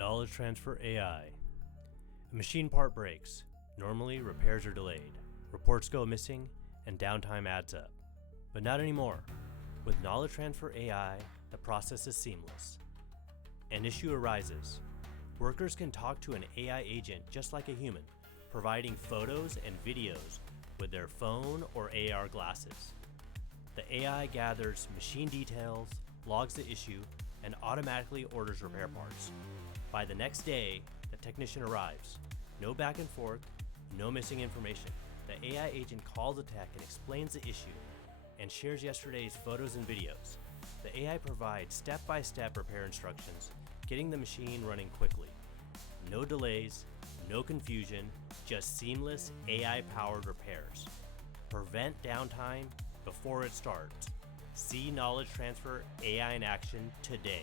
Knowledge Transfer AI. A machine part breaks. Normally, repairs are delayed. Reports go missing, and downtime adds up. But not anymore. With Knowledge Transfer AI, the process is seamless. An issue arises. Workers can talk to an AI agent just like a human, providing photos and videos with their phone or AR glasses. The AI gathers machine details, logs the issue, and automatically orders repair parts. By the next day, the technician arrives. No back and forth, no missing information. The AI agent calls the tech and explains the issue and shares yesterday's photos and videos. The AI provides step-by-step repair instructions, getting the machine running quickly. No delays, no confusion, just seamless AI-powered repairs. Prevent downtime before it starts. See Knowledge Transfer AI in action today.